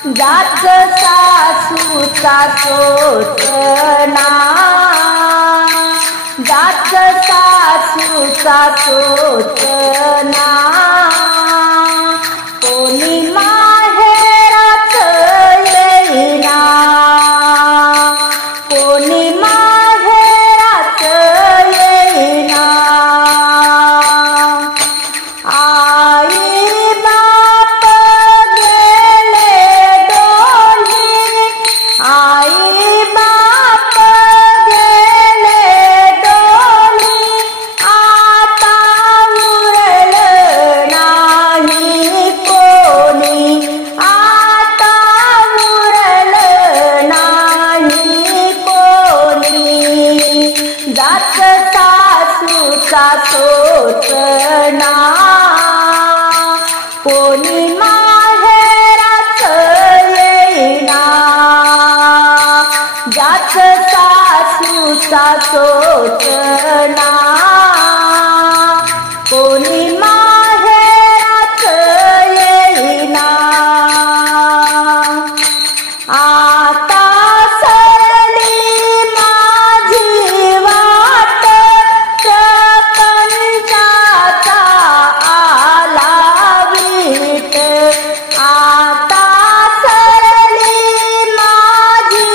जात सासूचा चोचना, जात सासूचा चोचना, कोणी माहेरात येईना, कोणी माहेरात येईना. आई बाप गेले डोली, आई बाप गेले डोली, आता उरलं नाही कोणी, आता उरलं नाही कोणी. जात सासूचा चोचना, कोणी माहेरात येईना. जात सासूचा चोचना, कोणी माहेरात येईना. आता सरली माझी वाट, प्रपंचाचा आला वीट. आता सरली माझी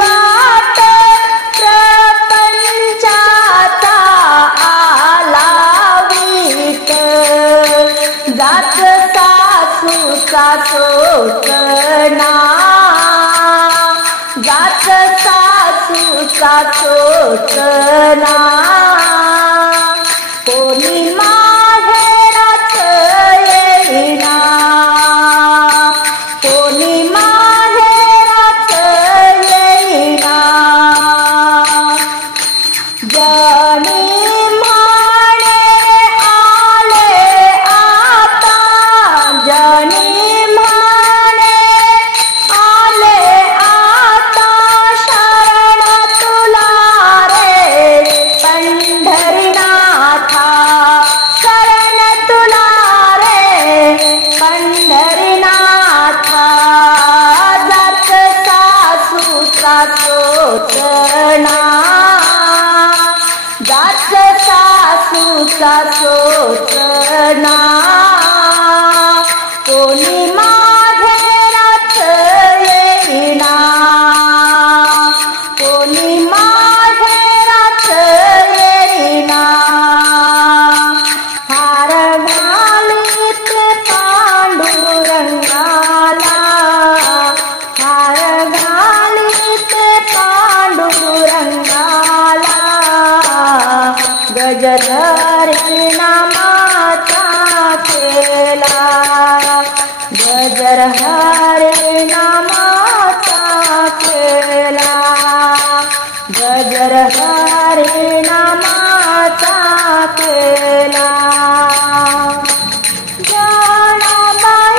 वाट, प्रपंचाचा आला वीट. जात सासूचा चोचना, जात सासूचा चोचना, कोणी माहेरात येईना, कोणी माहेरात येईना. जनी म्हणे आले आता, जनी म्हणे आले आता, शरण तुला रे पंढरीनाथा, शरण तुला रे पंढरीनाथा. जात सासूचा चोचना, जात सासूचा चोचना, कोणी माहेरात येईना, कोणी माहेरात येईना. हार घालीत पांडुरंगाला, हार घालीत पांडुरंगाला, गजधरी नामाचा केला, गजर हरी नामाचा केला, गजर हरी नामाचा केला. जनाबाईने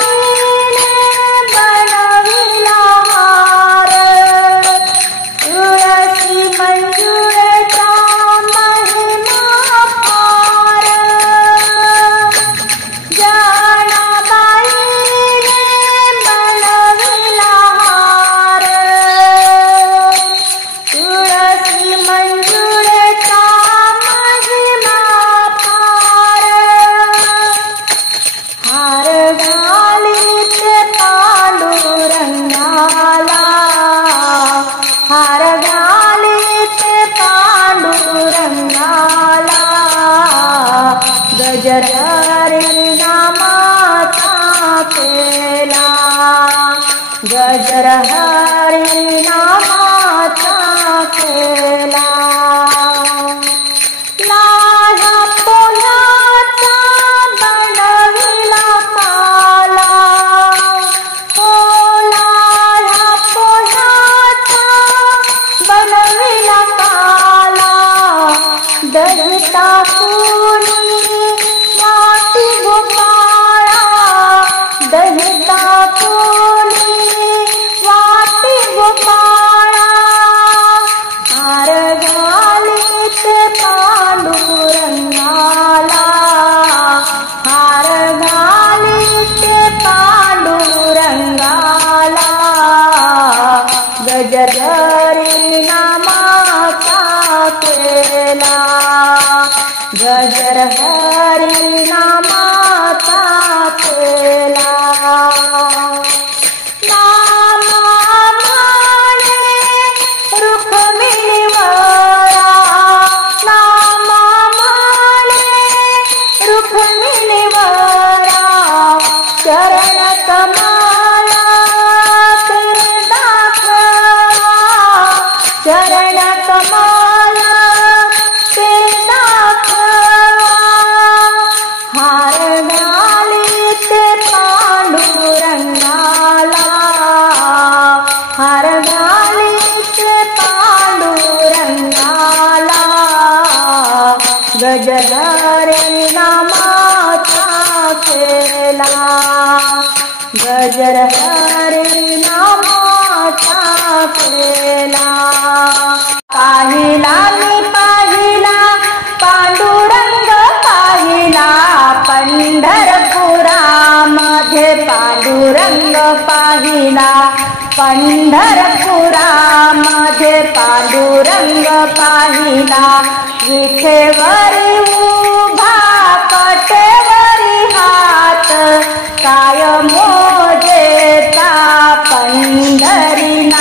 बनविला हार, तुळशी मंजुळेचा महिमा पार. जनाबाईने बनविला हार, तुळशी मंजुळेचा महिमा पार. हार घालीत पांडुरंगाला, हार घालीत पांडुरंगाला, गजर हरी नामाचा केला, गजर हरी नामाचा केला. लाह्या पोह्याचा बनविला काला, ओ लाह्या पोह्याचा बनविला काला, दही टाकून वाटी गोपाळा, दही टाकून वाटी गोपाळा. हार गजधरी नामाचा केला, गजर हरी नामाचा केला. चरण कमल ते दाखवा, हार घालीते पांडुरंगाला, हार घालीते पांडुरंगाला. गजधरी नामाचा केला, गजर हरी नामाचा केला. पाहिला मी पाहिला पांडुरंग पाहिला, पंढरपुरामध्ये पांडुरंग पाहिला, पंढरपुरामध्ये पांडुरंग पाहिला. विठेवरी उभा कटेवरी हात, काय मोजेचा पंढरीनाथ.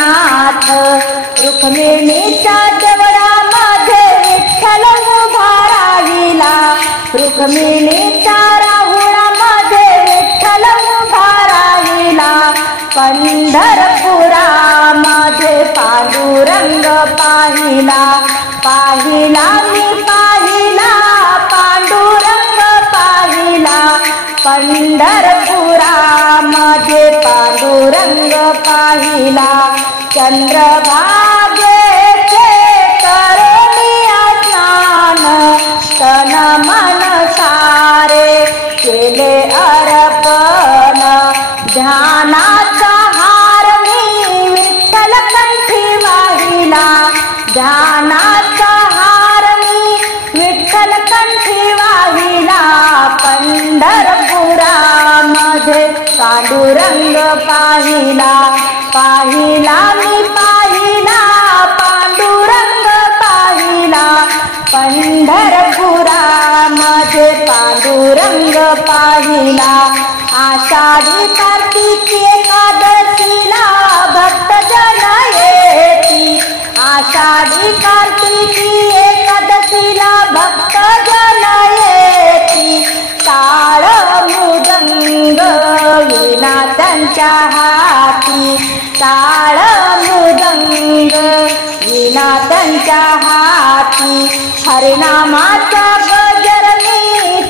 रुक्मिणीच्या देवळामध्ये विठ्ठल उभा राहिला, रुक्मिणीच्या राहुळामध्ये विठ्ठल उभा राहिला. पंढरपुरामध्ये पांडुरंग पाहिला, पाहिला मी पाहिला पांडुरंग पाहिला, पंढरपुरामध्ये पांडुरंग पाहिला. चंद्रभागेचे करोनी स्नान, तन मन सारे केले अर्पण. ध्यानाचा हार मी विठ्ठल कंठी वाहिला, ध्यानाचा हार मी विठ्ठल कंठी वाहिला. पंढरपुरामध्ये पांडुरंग पाहिला, पाहिला मी पाहिला पांडुरंग पाहिला. पंढरपुरामध्ये पांडुरंग पाहिला. आषाढी कार्तिकी एकादशीला भक्तजन येती, आषाढी कार्तिकी एकादशीला भक्तजन येती. टाळ मृदंग विना त्यांच्या हाती, टाळ मृदंग विना त्यांच्या हाती. हरिनामाचा गजर मी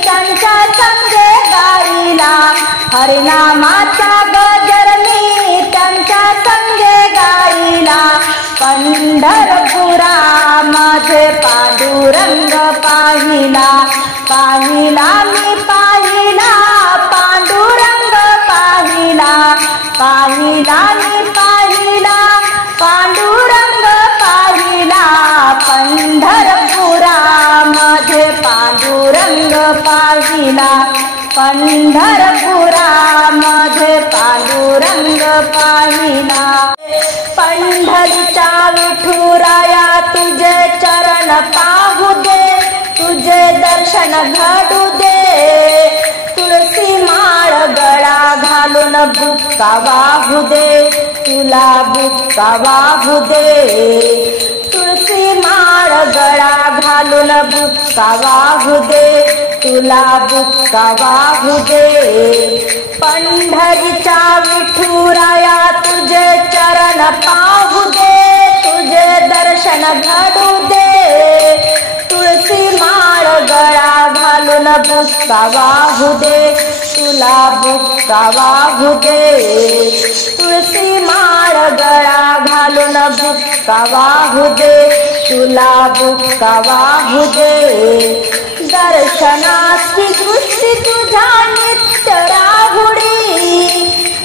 त्यांच्या संगे गाईला, हरिनामाचा गजर मी त्यांच्या संगे गाईला. पंढरपुरामध्ये पांडुरंग पाहिला, पाहिला मी पाहिला पांडुरंग पाहिला, पाहिला मी पाहिला पांडुरंग पाहिला. पंढरपुरामध्ये पांडुरंग पाहिला, पंढरपुरामध्ये पांडुरंग पाहिला. पंढरीच्या विठुराया तुझे चरण पाहू दे, तुझे दर्शन घडू दे. तुळशी माळ गळा घालून बुक्का वाहू दे, तुला बुक्का वाहू दे. तुळशी माळ गळा घालून बुक्का वाहू दे, तुला बुक्का वाहू दे. पंढरीच्या विठुराया तुझे चरण पाहू दे, तुझे दर्शन घडू दे. तुळशी माळ गळा घालून बुक्का वाहू दे, तुला बुक्का वाहू दे. तुळशी माळ गळा घालून बुक्का वाहू दे, तुला बुक्का वाहू दे. दर्शनाची दृष्टी तुझ्या नित्य राहुडी,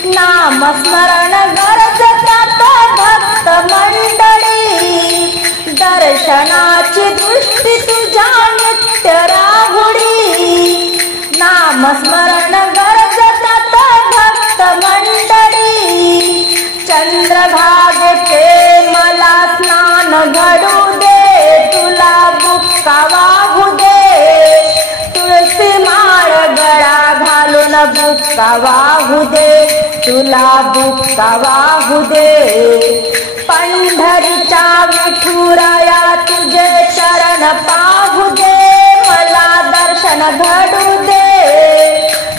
नामस्मरण गरजतात भक्त मंडळी. दर्शनाची दृष्टी तुझ्या नित्य राहुडी, नामस्मरण गरजतात भक्त मंडळी. चंद्रभागेचे बुक्का वाहू दे, तुला बुक्का वाहू दे. पंढरीच्या विठुराया तुझे चरण पाहू दे, मला दर्शन घडू दे.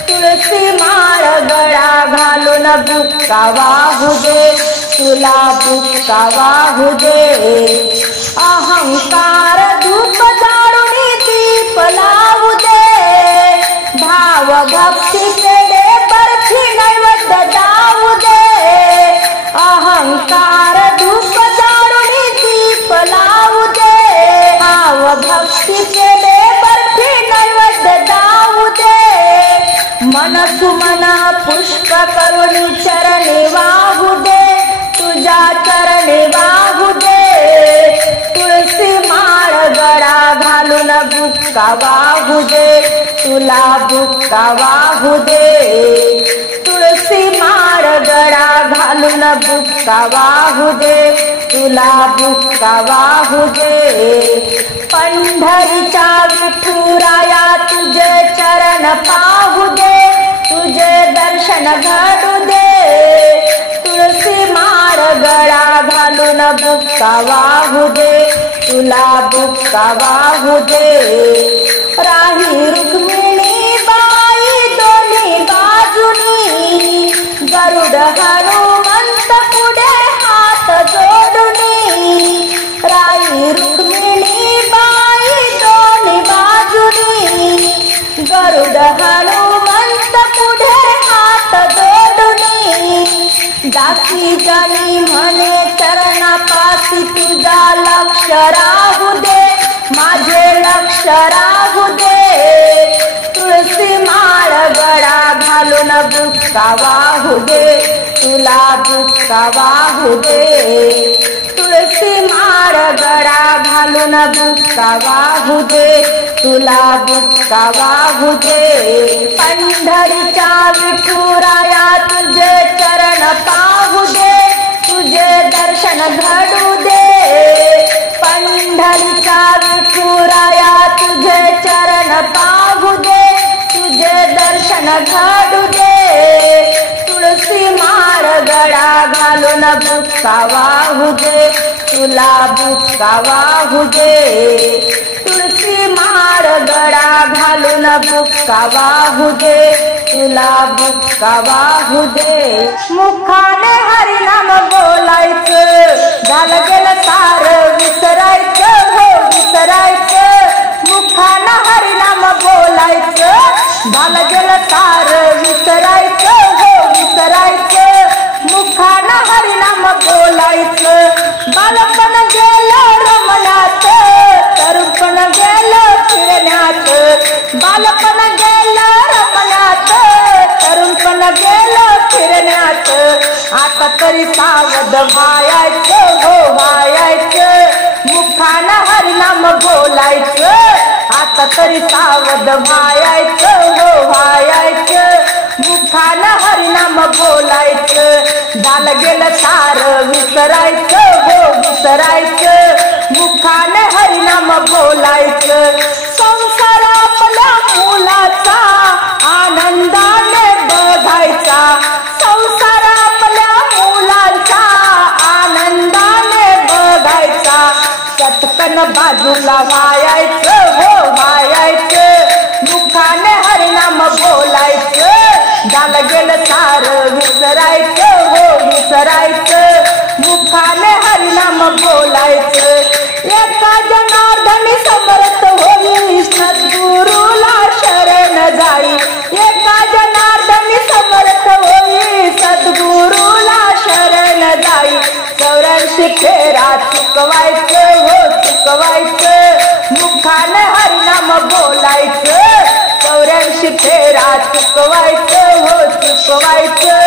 तुळशी माळ गळा घालून बुक्का वाहू दे, तुला बुक्का वाहू दे. अहंकार धूप जाळून दीप लावू दे, भाव भक्तीचे दे बर्फी नैवेद्य दावू दे. अहंकार धूप जाळून दीप लावू दे, भाव भक्तीचे दे बर्फी नैवेद्य दावू दे. मन सुमन पुष्प करून चरणी वाहू दे, तुझ्या चरणी वाहू दे. तुळशी माळ गळा घालून बुक्का वाहू दे, तुला बुक्का वाहू दे. तुळशी माळ गळा घालून बुक्का वाहू दे, तुला बुक्का वाहू दे. पंढरीच्या विठुराया तुझे चरण पाहू दे, तुझे दर्शन घडू दे. तुळशी माळ गळा घालून बुक्का वाहू दे, तुला बुक्का वाहू दे. राही रुक्मिणी बाई दोन्ही बाजूनी, गरुड हनुमंत पुढे हात जोडूनी. राही रुक्मिणी बाई दोन्ही बाजूनी, गरुड हनुमंत पुढे हात जोडूनी. दासी जनी म्हणे चरणापासी तुझा लक्ष राहू दे, माझे लक्ष राहू दे. तुळशी माळ गळा घालून बुक्का वाहू दे, तुला बुक्का वाहू दे. तुळशी माळ गळा घालून बुक्का वाहू दे, तुला बुक्का वाहू दे. पंढरीच्या विठुराया तुझे चरण पाहू दे, तुझे दर्शन घडू दे. पंढरीच्या विठुराया तुझे चरण पाहू दे, तुझे दर्शन घडू दे. तुळशी माळ गळा घालून बुक्का वाहू दे, तुला बुक्का वाहू दे. तुळशी माळ गळा घालून बुक्का वाहू दे, तुला बुक्का वाहू दे. मुखाने हरिनाम बोलायचं, झालं गेलं सार विसरायचं, हो विसरायचं. मुखानं हरिनाम बोलायचं, झालं गेलं सार विसरायचं, हो विसरायचं. मुखानं हरिनाम बोलायचं, बालपण गेलं रमण्यात, तरुणपण गेलं फिरण्यात. बालपण गेलं रमण्यात, तरुणपण गेलं फिरण्यात. आता तरी सावध व्हायचं, हो व्हायचं. मुखानं हरिनाम बोलायचं, आता तरी सावध व्हायचं, हो व्हायचं. मुखानं हरिनाम बोलायचं, झालं गेलं सार विसरायचं, हो विसरायचं. मुखानं हरिनाम बोलायचं. संसार आपल्या मुलाचा आनंदाने बघायचा, संसार आपल्या मुलांचा आनंदाने बघायचा. चटकन बाजूला व्हायचं, हो व्हायचं. मुखाने हरिनाम बोलायचं, झालं गेलं सार विसरायचं, हो विसरायचं. मुखाने हरिनाम बोलायचं. एका जनार्दनी समर्थ होई, सद्गुरूला शरण जाई. एका जनार्दनी समर्थ होई, सद्गुरूला शरण जाई. 84 फेरा चुकवायचं, हो चुकवायचं. मुखाने हरिनाम बोलायचं, 84 फेरा चुकवायचं, हो चुकवायचं.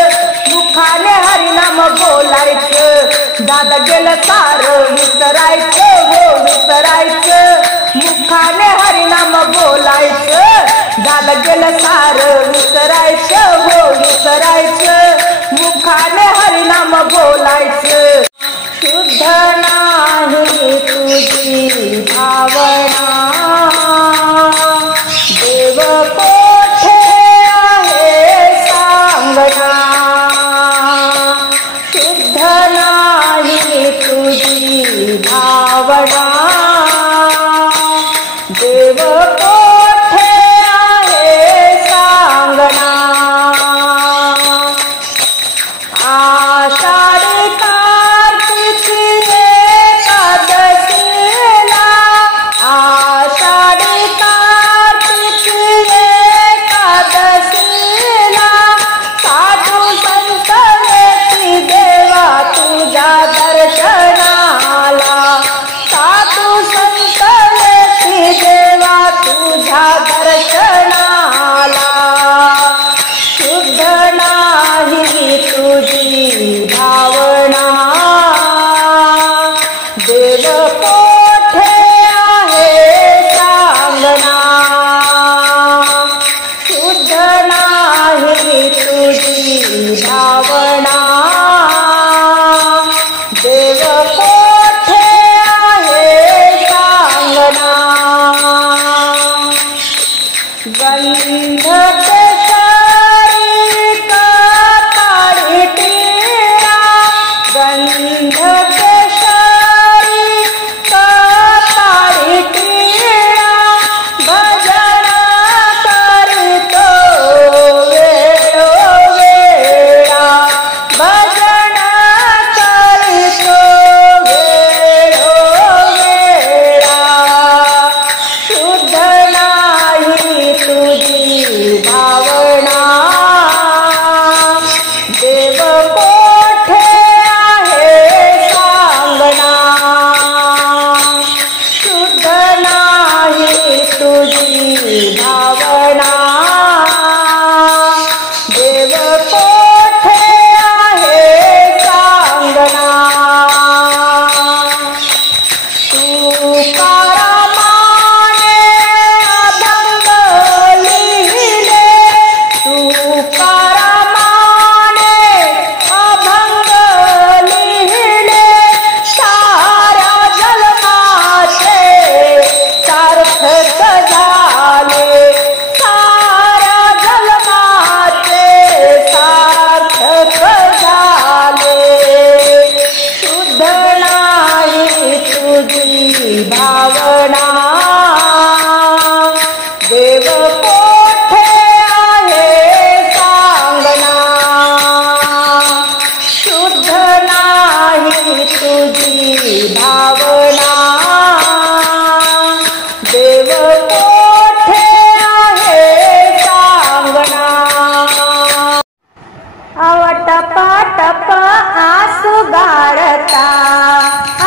मुखाने हरिनाम बोलायचं, झालं गेलं सार विसरायचं, हो विसरायचं. मुखाने हरिनाम बोलायचं, झालं गेलं सार विसरायचं, हो विसरायचं. मुखाने हरिनाम बोलायचं. शुद्ध नाही तुझी भावना, देव कोठे आहे सा. आषाढी कार्तिक एकादशीला आषाढी कार्तिक एकादशीला साधू संत येती देवा तुझ्या दर्शनाला साधू संत येती देवा तुझ्या दर्शनाला शुद्ध नाही तुझी भावना देव कोठे आहे सांगना शुद्ध नाही तुझी भावना देव कोठे आहे सांगना गंध केसरी काळी टिळा गंध केसरी काळी टिळा भजन करीतो वेळोवेळा भजन करीतो वेळोवेळा शुद्ध नाही तुझी भावना देव कोठे आहे सांगना शुद्ध नाही तुझी भावना देव कोठे आहे सांगना तुकारामाने अभंग लिहिले तुकारामाने अभंग लिहिले साऱ्या जन्माचे सार्थक झाले साऱ्या जन्माचे सार्थक झाले शुद्ध नाही तुझी भावना देव कोठे आहे सांगना शुद्ध नाही तुझी भावना देव कोठे आहे सांगना टपा टप आसू गाळता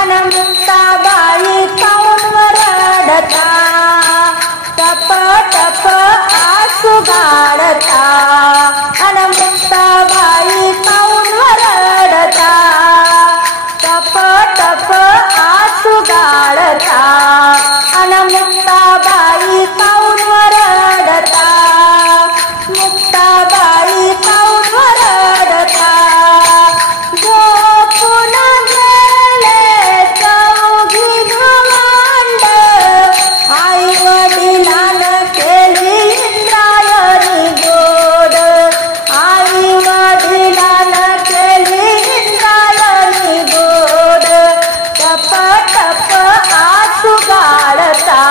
अन मुक्ताबाई काऊन रडता टप टप आसू गाळता अन मुक्ताबाई काऊन रडता टप टप आसू गाळता अन मुक्ताबाई काऊन रडता मुक्ताबाई काऊन रडता झोपून गेले चौघी भावंड आई वडिलानं केली इंद्रायणी गोड आई वडिलानं केली इंद्रायणी गोड टप टप आसू गाळता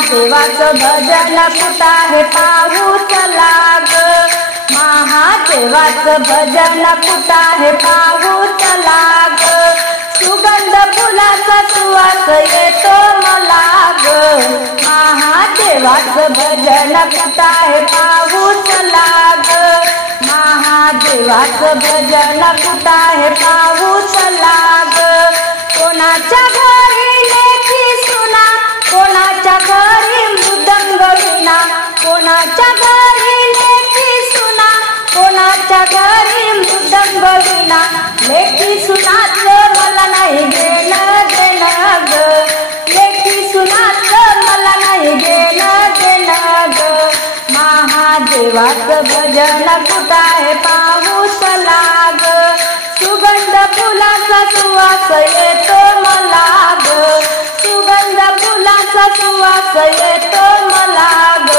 महादेवाचं भजन कुठं आहे पाहू चला ग, महादेवाचं भजन कुठं आहे पाहू चला ग, सुगंध फुलाचा सुवास येतो मला ग, महादेवाचं भजन कुठं आहे पाहू चला ग, महादेवाचं भजन कुठं आहे पाहू चला ग, कोणाच्या घरी लेकी सुना, कोणाच्या घरी मृदंग विना, कोणाच्या घरी लेकी सुना, कोणाच्या घरी मृदंग विना, लेकी सुनाचं मला नाही घेणं देणं ग, लेकी सुनाचं मला नाही घेणं देणं ग, महादेवाचं भजन कुठं आहे पाहू चला ग, सुगंध फुलाचा सुवास येतो मला ग, सुगंध फुलाचा सुवास येतो मला ग,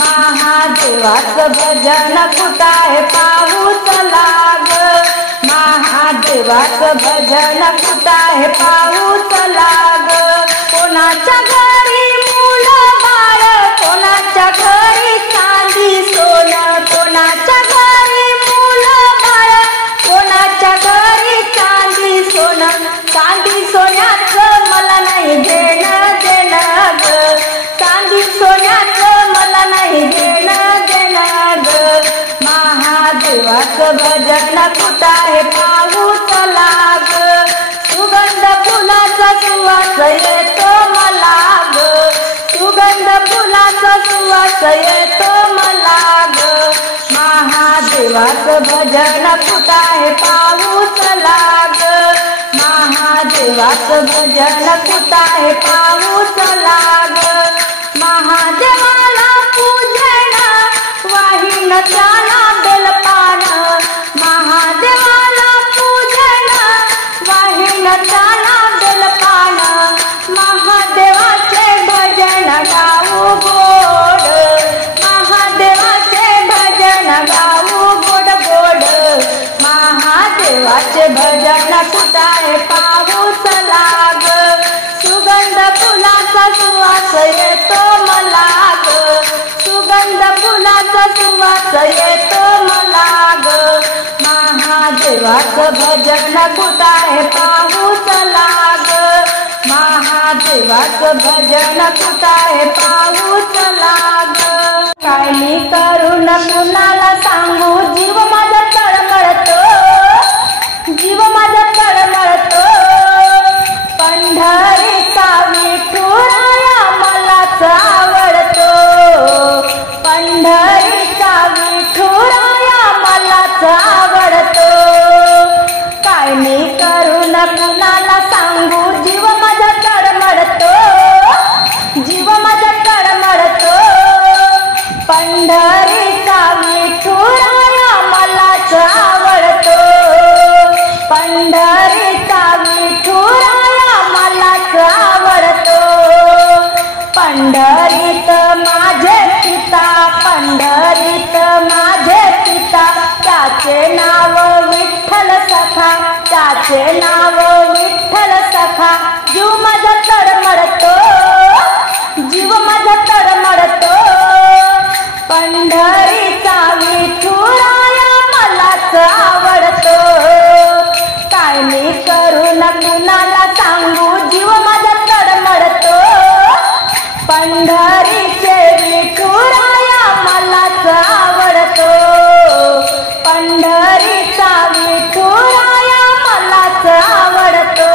महादेवाचं भजन कुठं आहे पाहू चला ग, महादेवाचं भजन कुठं आहे पाहू चला ग, कोणाच्या घरी मुलं बाळ, कोणाच्या घरी चांदी सोनं, कोणाच्या घरी मुलं बाळ, कोणाच्या घरी चांदी सोनं, चांदी सोन्याचं मला नाही घेणं देणं ग, चांदी सोन्याचं मला नाही घेणं देणं ग, महादेवाचं भजन कुठं आहे पाहू चला ग, सुगंध फुलाचा सुवास येतो मला ग, सुगंध फुलाचा सुवास येतो मला ग, महादेवाचं भजन कुठं आहे पाहू चला ग, महादेवाचं भजन कुठं आहे पाहू चला ग, महादेवाला पूजन वाहिन त्याला बेलपान, महादेवाला पूजन वाहिन त्याला बेलपान, महादेवाचे भजन गाऊ गोड, महादेवाचे भजन गाऊ गोड गोड, महादेवाचे भजन कुठं आहे पाहू चला ग, सुगंध फुलाचा सुवास येतो मला ग, सुगंध फुलाचा सुवास येतो मला ग, महादेवाचं भजन कुठं आहे पाहू चला ग, महादेवाचं भजन कुठं आहे पाहू चला ग, काय मी करून कुणाला सांगू, जीव माझा तळमळतो, जीव माझा तळमळतो, पंढरीचा विठुराया मलाच आवडतो, पंढरीचा विठुराया मलाच आवडतो, काय मी करून कुणाला सांगू, जीव माझा तळमळतो, जीव माझा तळमळतो, पंढरीचा विठुराया मलाच आवडतो, पंढरीचा विठुराया मलाच आवडतो, पंढरीत माझे पिता, पंढरीत माझे पिता, त्याचे नाव विठ्ठल सखा, त्याचे नाव विठ्ठल सखा, जीव माझा तळमळतो, जीव माझा तळमळतो, पंढरीचा विठुराया मलाच आवडतो, काय मी करून कुणाला सांगू, जीव माझा तळमळतो, पंढरीचे विठुराया मलाच आवडतो, पंढरीचा विठुराया मलाच आवडतो,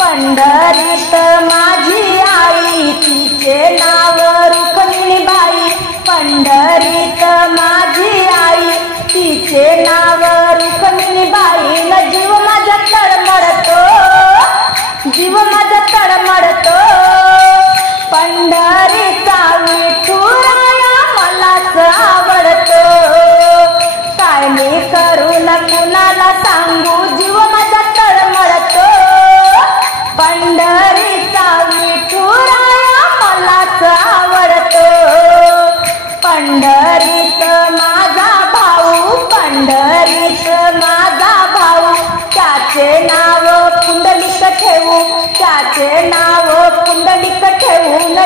पंढरीत माझी आई, तिचे नाव रुक्मिणीबाई, पंढरीत माझी आई, तिचे नाव रुक्मिणीबाई, न जीव माझा तळमळतो, जीव माझा तळमळतो, पंढरीचा विठुराया मलाच आवडतो, काय मी करून कुणाला सांगू, जीव माझा तळमळतो, पंढरीचा विठुराया मलाच आवडतो, पंढरीत माझा भाऊ, पंढरीत माझा भाऊ, त्याचे नाव पुंडलिक ठेवू, त्याचे नाव पुंडलिक ठेवून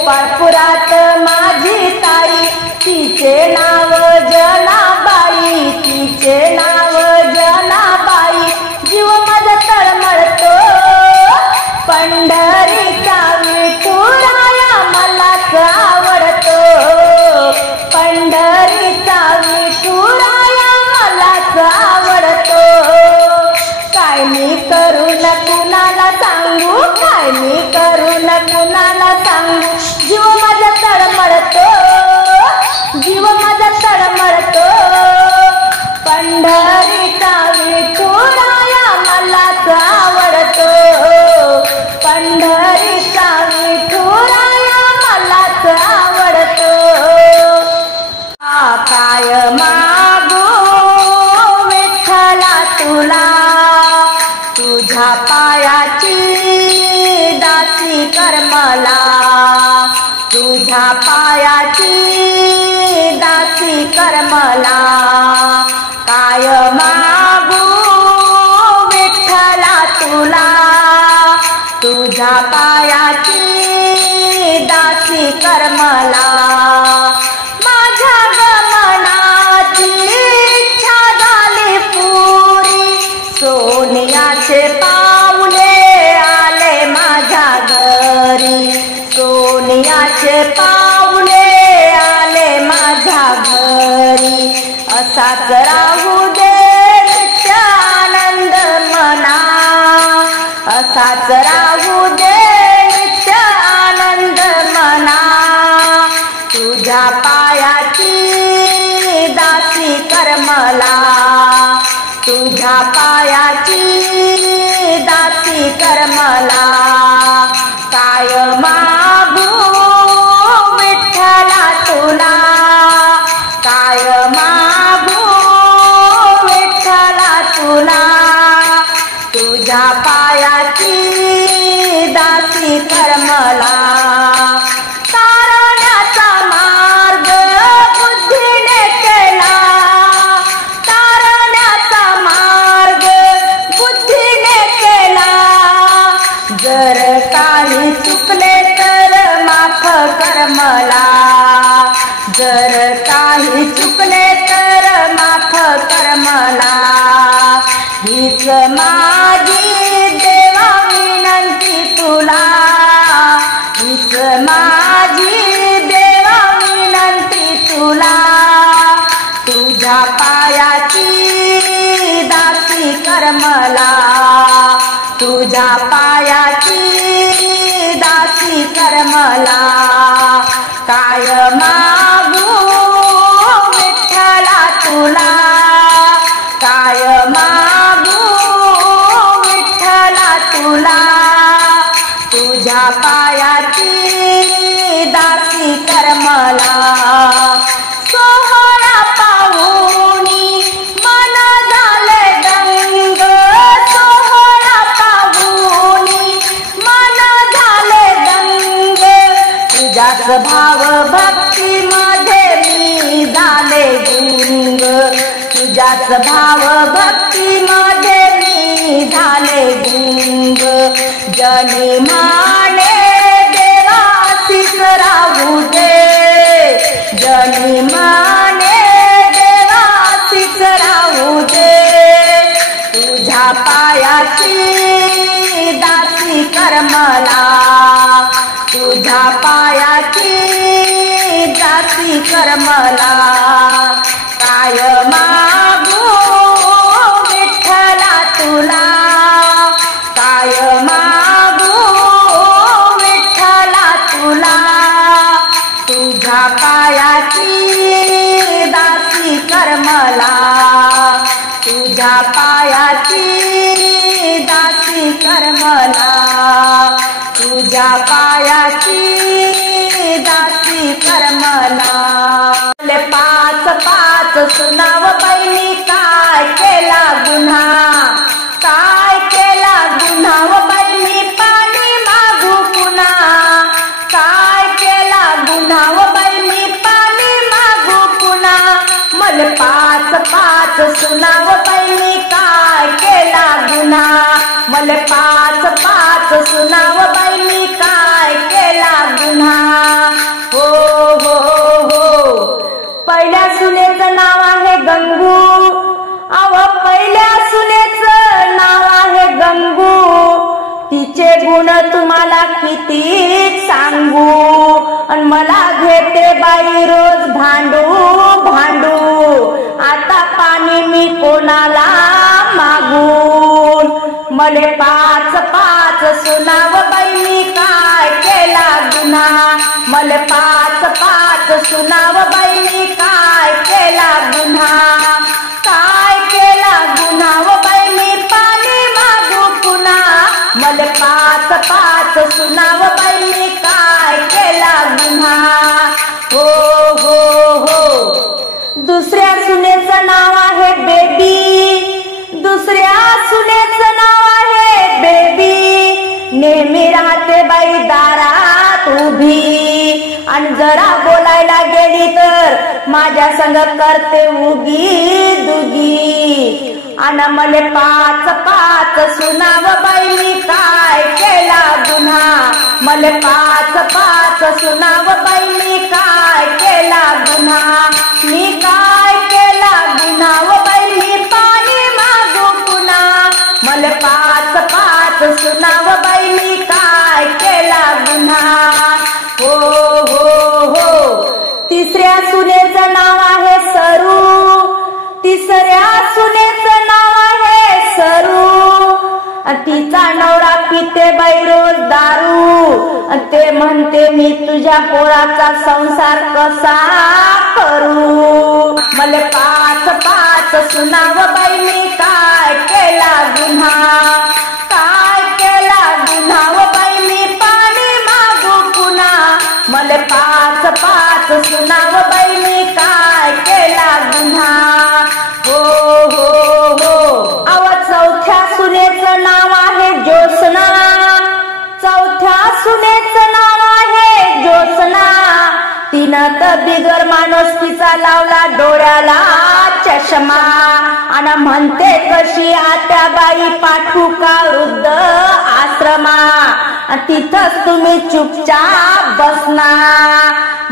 गोपाळपुरात माझी ताई, तिचे नाव जनाबाई, तिचे नाव जनाबाई. जीव माझा तळमळतो पंढरीचा विठुराया मलाच आवडतो, पंढरीचा विठुराया मलाच आवडतो. काय मी करून कुणाला सांगू, काय मी करून कुणाला सांगू. जीव माझा तळमळतो, जीव माझा तळमळतो पंढरीचा विठुराया मलाच आवडतो, पंढरीचा विठुराया मलाच आवडतो. काय मागू विठ्ठला तुला, तुझ्या पायाची दासी कर मला, तुझ्या पायाची दासी कर मला. काय मागू विठ्ठला तुला, तुझ्या पायाची दासी कर मला. माझ्या गमनाची इच्छा झाली पुरी, सोनियाचे पावले आले माझ्या घरी, सोनियाचे पावले आले माझ्या घरी. असाच राहू दे नित्य आनंद मना, असाच राहू दे नित्य आनंद मना. तुझ्या पायाची दासी कर मला, तुझ्या पायाची दासी कर मला. काय मागू विठ्ठला तुला, काय मागू विठ्ठला तुला, तुझ्या पायाची दासी कर मला. तारण्याचा मार्ग बुद्धीने केला, तारण्याचा मार्ग बुद्धीने केला. जर काही चुकले तर माफ कर मला, जर काही चुकले तर माफ कर मला. हीच माझी देवा विनंती तुला, हीच माझी देवा विनंती तुला. तुझ्या पायाची दासी कर मला, तुझ्या पायाची दासी कर मला. काय मागू विठ्ठला तुला, काय मागू विठ्ठला तुला. तुझ्या पायाची दासी कर मला. सोहळा पाहुनी मन झाले दंग, सोहळा पाहुनी मन झाले दंग. तुझ्याच भाव भक्ती मध्ये मी झाले गुंग, तुझ्याच भाव भक्ती मध्ये मी झाले गुंग. जनी माने देवासीस राहू दे, जनी माने देवासीस राहू दे. तुझ्या पायाची दासी कर मला, तुझ्या पायाची दासी कर मला. काय मागू विठ्ठला तुला, काय मागू विठ्ठला तुला. तुझ्या पायाची दासी कर मला, तुझ्या पायाची दासी कर मला. तुझ्या पायाची दासी कर मला. पाच पाच सुनाव बहिणी काय केला गुन्हा, काय केला गुन्हा व बहिणी पाणी मागू पुन्हा. काय केला गुन्हा व बहिणी पाणी मागू पुन्हा. मल पाच पाच सुनाव बहिणी काय केला गुन्हा, मल पाच पाच सुनाव बहिणी काय केला गुन्हा. भांडू भांडू आता पाणी मी कोणाला मागून मले पाच पाच सुनाव बाई मी काय केला गुन्हा मले पाच पाच सुनाव बाई मी काय केला गुन्हा काय केला गुन्हा व बाई मी पाणी मागू पुन्हा मले पाच पाच सुनाव बाई मी काय केला गुन्हा हो हो हो दुसऱ्या सुनेचं नाव आहे बेबी दुसऱ्या सुनेचं नाव आहे बेबी नेहमी राहते बाई दारात उभी आणि जरा बोलायला गेली तर माझ्या संग करते उगी दुगी आणि मले पाच पाच सुनाव बाई मी काय केला गुन्हा मले पाच पाच सुनाव बाई मी काय केला गुन्हा मी काय केला गुन्हा व बाई मी पाणी मागू पुन्हा मले पाच पाच सुनाव बाई मी काय केला गुन्हा हो हो हो तिसऱ्या सुनेचं नाव आहे सरू तिसऱ्या सुनेचं नाव आहे सरू तिचा नवरा पिते बाई रोज दारू ते म्हणते मी तुझ्या पोराचा संसार कसा करू मले पाच पाच सुनाव बाई मी काय केला गुन्हा काय केला गुन्हा व बाई मी पाणी मागू पुन्हा मले पाच पाच सुनाव बाई मी काय केला गुन्हा हो हो हो अव चौथ्या सुनेचं नाव आहे ज्योत्स्ना चौथ्या सुनेचं नाव आहे ज्योत्स्ना तिनं तर बिगर माणुसकीचा लावला डोळ्याला चष्मा आणि म्हणते कशी आत्या बाई पाठवू का वृद्ध आश्रमा तिथंच तुम्ही चुपचाप बसना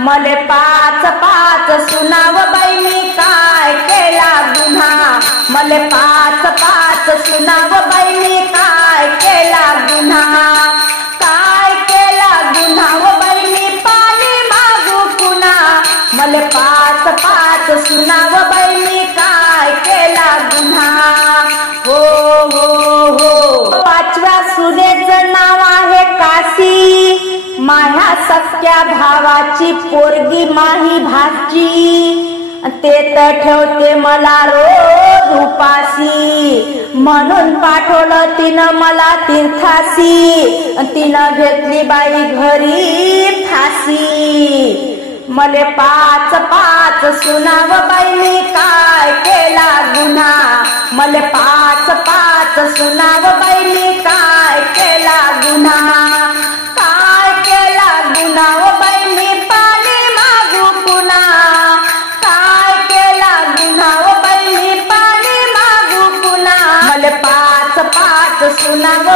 मले पाच पाच सुनाव बाई मी काय केला गुन्हा मले पाच पाच सुनाव बाई मी काय केला गुन्हा काय केला गुन्हा व बाई मी पाणी मागू पुन्हा मले पाच पाच सुनाव बाई मी काय केला गुन्हा हो हो हो पाचव्या सुनेचं नाव आहे काशी माझ्या सख्या भावाची पोरगी माही भाची ते तर ठेवते मला रोज उपाशी म्हणून पाठवलं तिनं मला तीर्थासी तिनं घेतली बाई घरी फाशी मले पाच पाच सुनाव बाई मी काय केला गुन्हा मले पाच पाच सुनाव बाई मी काय केला गुन्हा काय केला गुन्हा व बाई मी पाणी मागू पुन्हा काय केला गुन्हा व बाई मी पाणी मागू पुन्हा मले पाच पाच सुनाव